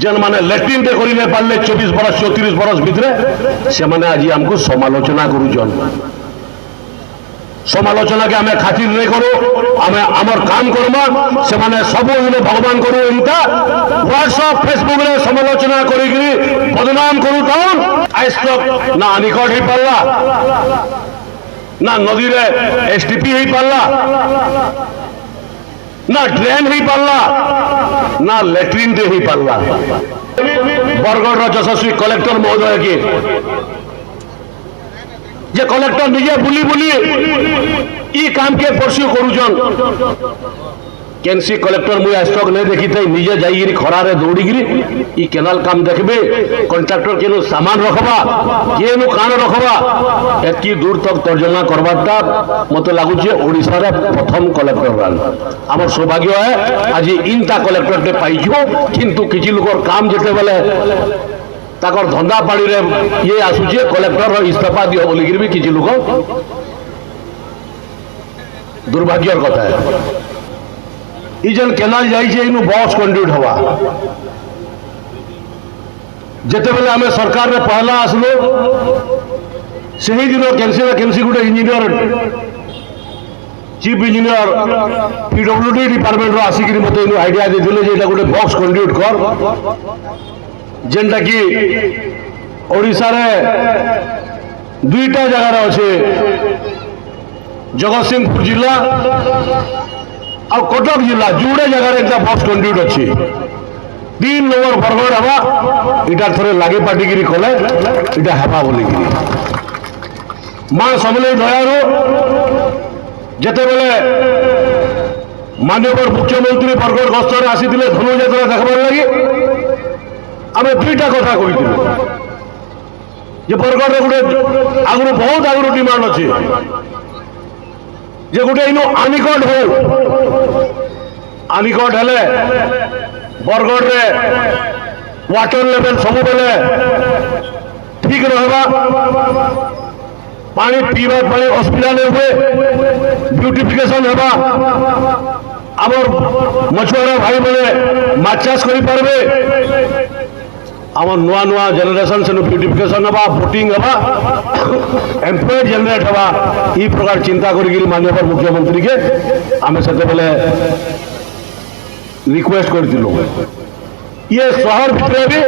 जेन माने लैट्रिन टे करि नै पारले 24 बरस 34 बरस भितरे से माने आज हमको समालोचना करूछन। समालोचना के हमें खातिर नहीं करो, हमें आमर काम करमा से माने सब भगवान करू इनका व्हाट्सएप फेसबुक रे समालोचना करी बदनाम करू टाउन आज तक ना अनिकट ही पाला ना नदी रे एसटीपी ही पाला ना ड्रेन ही पाला ना लैट्रिन दे ही पाला। बरगढ़ यशस्वी कलेक्टर महोदय की जे कलेक्टर निजे बुली बुली ई काम के परस्यू करूछन केनसी कलेक्टर मुझे आज तक नहीं देखी थी निजे जाइए खरारे दौड़ीगिरी ई केनाल काम देखबे कॉन्ट्रैक्टर केनु सामान रखबा केनु कान रखबा एतकी दूर तक तर्जमा करबाटा मते लागुचे ओडिसा रे प्रथम कलेक्टर रान हमर सौभाग्य है आज इनता कलेक्टर ते पाइजो किंतु किछि लोकर काम जेते बेले ताकर धंधा पाड़ी रे ये आसुचे कलेक्टर इस्तीफा दियो बोली भी किछि लोक दुर्भाग्यर कथा है। इजन केनाल जाइए इनु बॉक्स कंड्यूट हवा जेते बेले हमें सरकार रे पहला आसलो सही दिन केनसी गुटे engineer chief engineer PWD department रो आसिक मत आइडिया देथिले जे एटा गुटे बॉक्स कंड्यूट कर जेनटा कि ओडिसा रे दुईटा जगह अच्छे जगतसिंहपुर जिला और कटक जिला जुड़े जगह एक बस कंड्यूट अच्छी 3 नंबर बरगढ़ हवा इटा थोड़े लागे पाटिगिरी कले इटा हवा बोलिकी मां समलेई दयारो जेते बेले माननीय मुख्यमंत्री बरगढ़ गस्तर आसी धनुजात्रा देखबार लगी आम दुईटा कथा कही बरगढ़ गोटे आगु बहुत आगु डिमांड अच्छी जे गोटे इन आनिकट हो आनिकट हेले बरगढ़ रे वाटर लेवल सब बेले ठीक रहबा पानी पीवा पानी असुविधा नहीं हुए ब्यूटिफिकेशन हेबा आमर मछुआरा भाई मैंने माछ चाष करि पारबे आमर नुआ नुआ जेनेरेशन से ब्यूटिफिकेशन हवा बोटिंग हवा एम्प्लॉयमेंट जनरेट हवा ई प्रकार चिंता करी माननीय मुख्यमंत्री के आम से रिक्वेस्ट करथिलु ये शहर भितर भी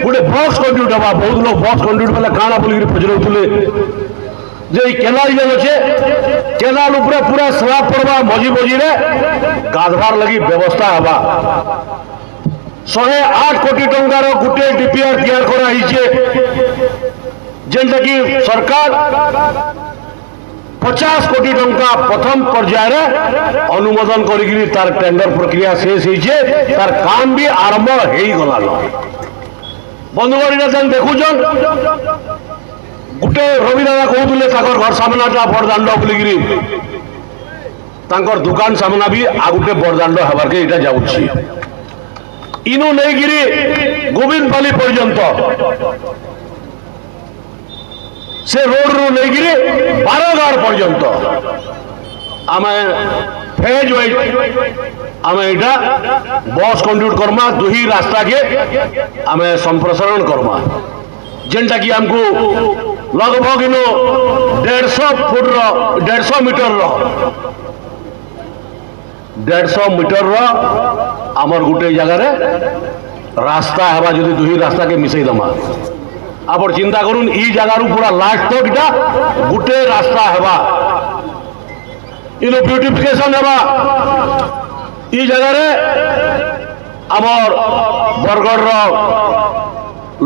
गोटे बॉक्स कंड्यूट हवा बहुत लोग बॉक्स कंड्यूट बेले काना बोलिक पचरौले जे केनाल जेन अच्छे केनाल उपरे पूरा स्लाब पड़वा मझी मझी रे गाधवार लगी व्यवस्था हवा 108 कोटी टंकार गोटे डीपीआर तैयार करा जेनटा कि सरकार 50 कोटी टंका प्रथम पर्यायर अनुमोदन करी तार टेंडर प्रक्रिया शेष होइछे तार काम भी आरंभ हो गला बंधुगण देखुछन गोटे रवि दादा कहते घर सामनाटा बड़दाण्ड बोलिकी दुकान सामना भी आ गोटे बड़दाण्ड हबार के इटा जाउछि इनु नहीं गोविंदपाली पर्यंत से रोड रू नहीं बारगार पर्यंत आम फेज वाइज आम इटा बस कंड्यूट करमा दुही रास्ता के आम संप्रसारण करमा जेनटा कि हमको लगभग इन 150 फुट 150 मीटर 150 मीटर आमर गोटे जगार रास्ता हवा जो दुही रास्ता के मिसई दमा आप चिंता करूँ ई जगार पूरा लास्ट तक इटा गोटे रास्ता हवा इन ब्यूटिफिकेशन हवा ई जगार आमर बरगढ़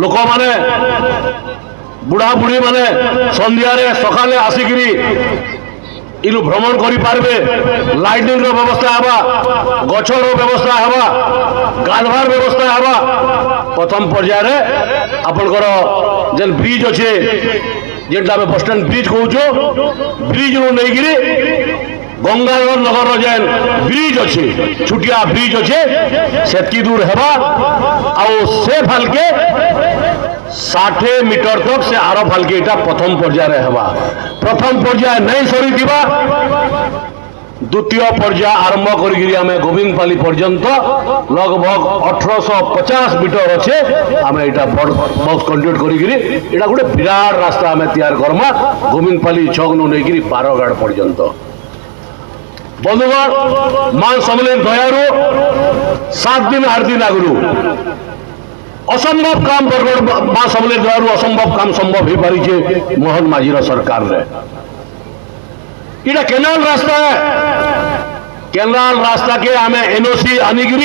लोक माने बुढ़ा बुढ़ी माने संध्या सकाले आसिकी इनु भ्रमण करि पारबे लाइटिंग रो व्यवस्था हवा गछर व्यवस्था हवा गाधवार व्यवस्था हवा प्रथम पर्यायर आपनकर जेन ब्रिज अच्छे जेनटा बस स्टैंड ब्रिज कहूँ ब्रिज रू नहीं गंगाधर नगर जेन ब्रिज अच्छे छुटिया ब्रिज अच्छे सेतकी दूर हेबा आउ से फालके 60 मीटर तक से आर फालके इटा प्रथम पर्यायर हेबा प्रथम पर्याय नहीं सरी द्वितीय पर्याय आरंभ करें गोविंदपाली पर्यंत लगभग 1850 मीटर अच्छे आम यहाँ बस कंटिन्यू करा गोटे विराट रास्ता आम तैयार करमा गोविंदपाली छक नु नहीं बारगाड़ पर्यंत। बंधुगण मां समलेर दयारू 7 दिन 8 दिन आगु असंभव काम बरगढ़ मां समलेर दयारू असंभव काम संभव हो पारी मोहन माझीर सरकार रे। इटा केनाल रास्ता है, केनाल रास्ता के आम एनओसी आनिकी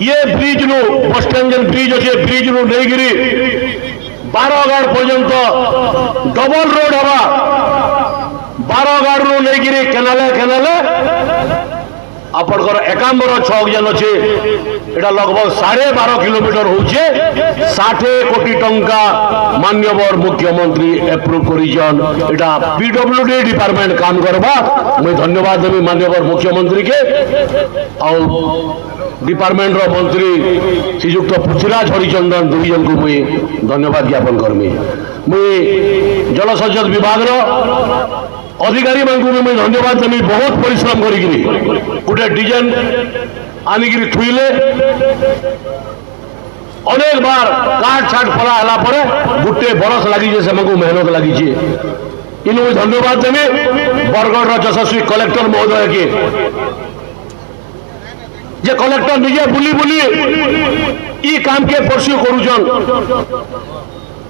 ये ब्रिज नु बस स्टैंड जेन ब्रिज अच्छे ब्रिज नु नहीं बारगाड़ पर्यंत डबल रोड हवा बारगाड़ नु नहीं केनाले केनाले आपणकर 51 छक जेन अच्छे एटा लगभग 12.5 किलोमीटर होचे 60 कोटी टंका माननीय मुख्यमंत्री एप्रूव करिजन एटा पीडब्ल्यूडी डिपार्टमेंट काम करबा मैं धन्यवाद देवी माननीय मुख्यमंत्री के और डिपार्टमेंट रो मंत्री श्रीयुक्त पृथ्वीराज हरिचंदन दुई जन को मुई धन्यवाद ज्ञापन करमी। मुई जलसंचय विभाग रो अधिकारी मान को मैं धन्यवाद देवी बहुत परिश्रम करी गोटे डिजाइन आनिकी थुईले अनेक बार काट छाट फला हला परे गोटे बरस लगी से मेहनत लगी इनु मुझे धन्यवाद देवी बरगढ़ यशस्वी कलेक्टर महोदय के जे कलेक्टर निजे बुली बुली ई काम के परस्यू करूछन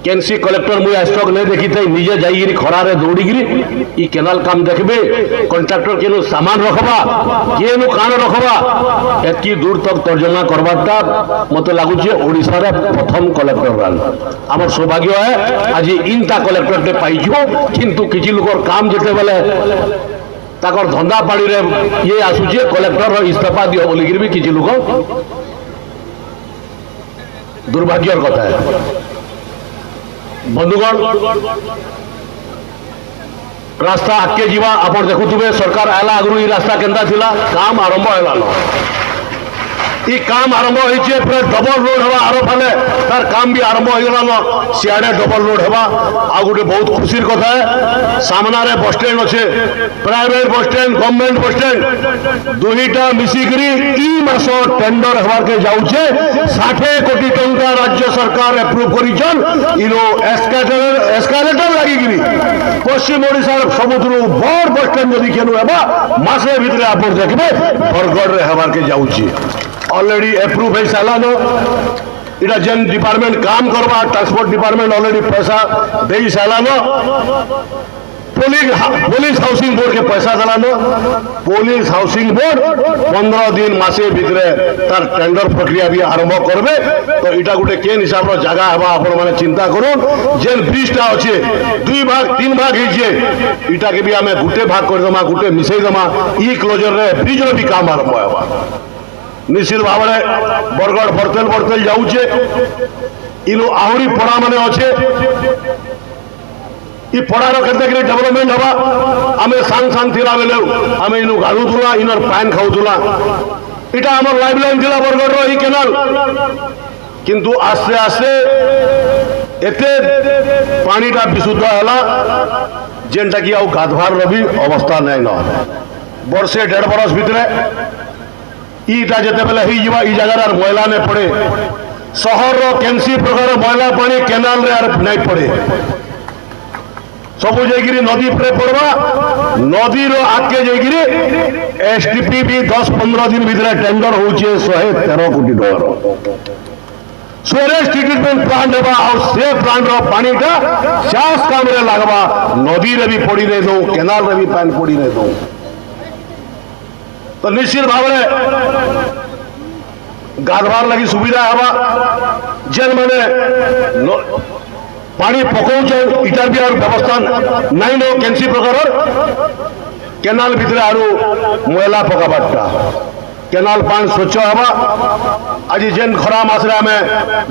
केनसी कलेक्टर मुझे आज तक नहीं देखी थी निजे जाइए खरारे दौड़िकी ई केनाल काम देखबे कॉन्ट्रैक्टर केनु सामान रखबा केनु कान रखबा एतकी दूर तक तर्जमा करवाटा मते लागुचे ओडिसा रे प्रथम कलेक्टर रान आमर सौभाग्य है आज इनता कलेक्टर टे पाइजो किंतु किछि लोकर काम जेते बेले ताकर धंधा पाड़ी रे ये आसुचे कलेक्टर इस्तीफा दियो बोलिकी भी किछि लोक दुर्भाग्यर कथा है। बंधुगण रास्ता आगे जीवा आप देखुवे सरकार आला आगु रास्ता केंदा थिला काम आरंभ है काम आरंभ होइछे पूरा डबल रोड हवा आरो फाले तार काम भी आरंभ हो गला सियाड़े डबल रोड हवा आ गोटे बहुत खुशीर कथा है सामना रे बस स्टैंड अच्छे private bus stand government bus stand दुईटा मिसिकरी ई मास टेंडर हवार के जाउछे 60 कोटी टंका राज्य सरकार एप्रूव करिछन इनो एस्कालेटर लागिगिरी पश्चिम ओडिसा सबुठु बड़ बस स्टैंड जदि केनु हेबा मासे भितरे आप देखबे बरगढ़ रे हवार के जाउछी ऑलरेडी एप्रूव है सालानो इटा जेन डिपार्टमेंट काम करवा ट्रांसपोर्ट डिपार्टमेंट ऑलरेडी पैसा दे सालानो पुलिस हाउसिंग बोर्ड के पैसा दलानो पुलिस हाउसिंग बोर्ड 15 दिन मासे भितरे तार टेंडर प्रक्रिया भी आरंभ करबे तो इटा गोटे केन हिसाब रो जगह हवा आपण माने चिंता करूं जेन ब्रिजटा अच्छे 2 भाग 3 भाग हिजे इटा के भी हमें गुटे भाग कर दमा गुटे मिसई दमा ई क्लोजर रे ब्रिज रो भी काम आरंभ होबा निश्चित भाव में बरगढ़ बर्तेल बर्तेल जाऊे इनु आहरी पड़ा माने अच्छे ई पड़ार केते डेवलपमेंट हवा आम सांग सांग थिला बेले आम इनु गाधुला इनर पान खाऊला इटा आम लाइफलाइन थिला बरगढ़ रो ई केनाल किंतु आस्ते आस्ते एते पानीटा विशुद्ध हैला जेनटा कि आउ गाधवार भी अवस्था नहीं न वर्षे 1.5 बरस भितरे ईटा जिते बेले ई जगार मैला नहीं पड़े सहर केनसी प्रकार मैला पानी केनाल रे नहीं पड़े सब जाइए नदी पर पड़वा नदी रो आगे जाइए एसटीपी भी 10-15 दिन भितर टेंडर होचे 113 कोटी टकर स्वेरेज ट्रीटमेंट प्लांट हेबा और से प्लांट रो पानीटा चाष काम रे लागबा नदी रे भी पड़ी नहीं दो केनाल रे भी पानी पड़ी नहीं दो तो निश्चित भाव में गाधवार लगी सुविधा हवा जेन मैंने पानी पकाउछ इटार भी और व्यवस्था नहीं नो केनसी प्रकार केनाल भितर आरु मैला पकाबाटा केनाल पान स्वच्छ हवा आज जेन खरा मासरे आम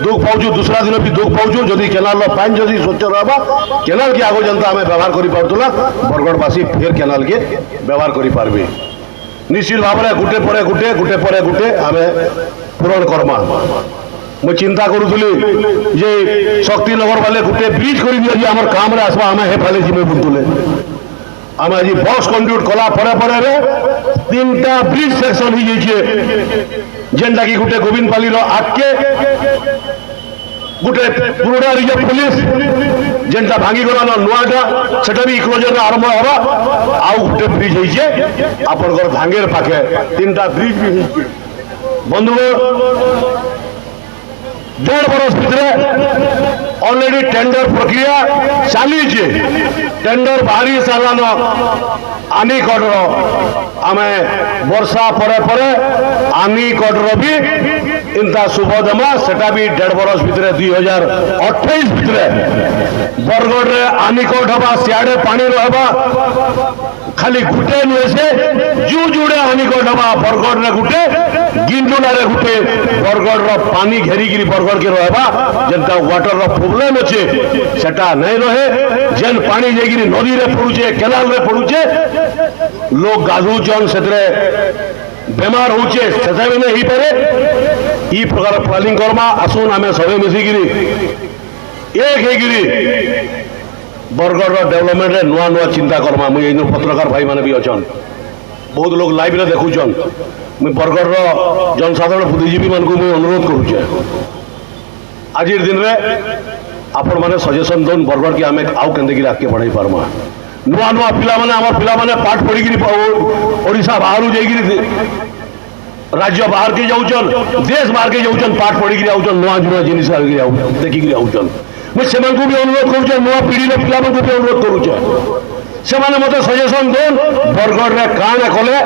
दुख पाऊँ दूसरा दिन भी दुख पाऊँ जदि केनाल पान जदि स्वच्छ रहा केनाल के आगे जनता आम व्यवहार कर पार्ला बरगढ़वासी फिर केनाल के व्यवहार कर पार्बे निश्चित भाव में गुटे पर गुटे गुटे पर गुटे आम पूरण करमा मुझे चिंता करूली जे शक्तिनगर वाले गोटे ब्रिज कर दिया आम काम आसवा आम हे फाले जी बुतुले आम आज बस कंट्रीब्यूट कला परे तीनटा ब्रिज सेक्शन हो जाइए जेनटा कि गोटे गोविंदपाली आगे गोटे पुराना रिजर्व पुलिस जेनटा भांगीगला नुआटा सेटा भी क्लोजर आरंभ हवा आउ गोटे ब्रिज होइछे आपनकर भांगेर पाखे तीनटा ब्रिज भी होइछे बंधुगण 1.5 बरस भितर ऑलरेडी टेंडर प्रक्रिया चली टेंडर बाहरी सारान आनीकटर आम वर्षा पर आनीकटर भी इंता शुभ देमा सेटा भी 1.5 बरस भितर 2028 भितर बरगढ़ रे आनीकट हवा सियाड़े पानी रहबा खाली गुटे नुहे से जू जुड़े आनीकट हवा बरगढ़ रे गुटे गिंडुला रे गुटे बरगढ़ रो पानी घेरिकी बरगढ़ के रहबा जेनता वाटर रो प्रॉब्लम अच्छे सेटा नहीं रहे जेन पानी जाइकी नदी रे पड़ुचे केनाल रे पड़ुचे लोग गाधुचन से बेमार होचे से नहीं ही पारे ई प्रकार प्लानिंग करमा आसुन आम सबे मिसिकी एक होगी बरगढ़ डेवलपमेंट रे नुआ नुआ चिंता करमा मुझे पत्रकार भाई माने भी अच्छन बहुत लोग लाइव रे देखुचन मुझे बरगढ़ जनसाधारण बुद्धिजीवी मान को मुझे अनुरोध करुचे आज दिन में आपण मैंने सजेसन दौन बरगढ़ की आम आउ के आगे बढ़ाई पार्मा नुआ नुआ पिला माने पाठ पढ़ी ओडिशा बाहर जाइए राज्य बाहर के जाऊन देश बाहर के जाऊन पाठ पढ़ी आउन नुआ जुआ जिन देखिक आउन मुझे भी अनुरोध करुचे नुआ पीढ़ी पिला भी अनुरोध करुचे से मत सजेसन दौन बरगढ़ रे काण कले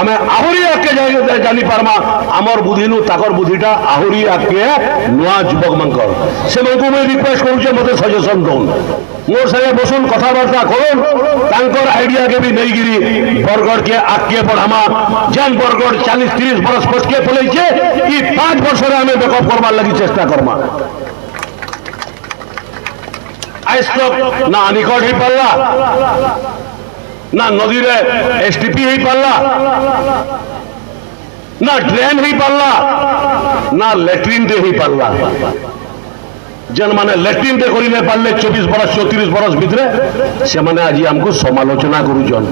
आम आहरी आगे जानी पार्मा आमर बुद्धि नु ताकर बुद्धिटा आहरी आगे नुआ युवक मानकर से मुझे रिक्वेस्ट करुचे मत सजेसन दौन मोर संगे बसुन कथबार्ता करुन तांकर आइडिया के भी नहीं गिरी बरगढ़ के आगे बढ़ामा जेन बरगढ़ 40-30 बरस पचके पलैछे ई 5 वर्ष आम बेकअप करवार लगी चेष्टा करमा आज तक ना आनीकट हो पारा ना नदी रे एसटीपी हो पारा ना ड्रेन हो पारा ना लैट्रिन टे हो पारा जेन माने लैट्रिन टे करी नहीं पारे 24 बरस 34 बरस भितर से माने आज हमको समालोचना करुचन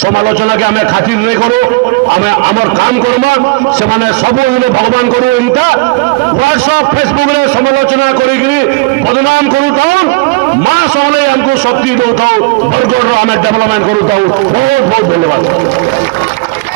समालोचना के आम खातिर नहीं करूँ आम आमर काम करमा से माने सब भगवान करूँ इनका व्हाट्सअप फेसबुक रे समालोचना करी बदनाम करूँ माँ सबले हमको शक्ति दौता बरगढ़ आम डेवलपमेंट करूँ बहुत बहुत धन्यवाद।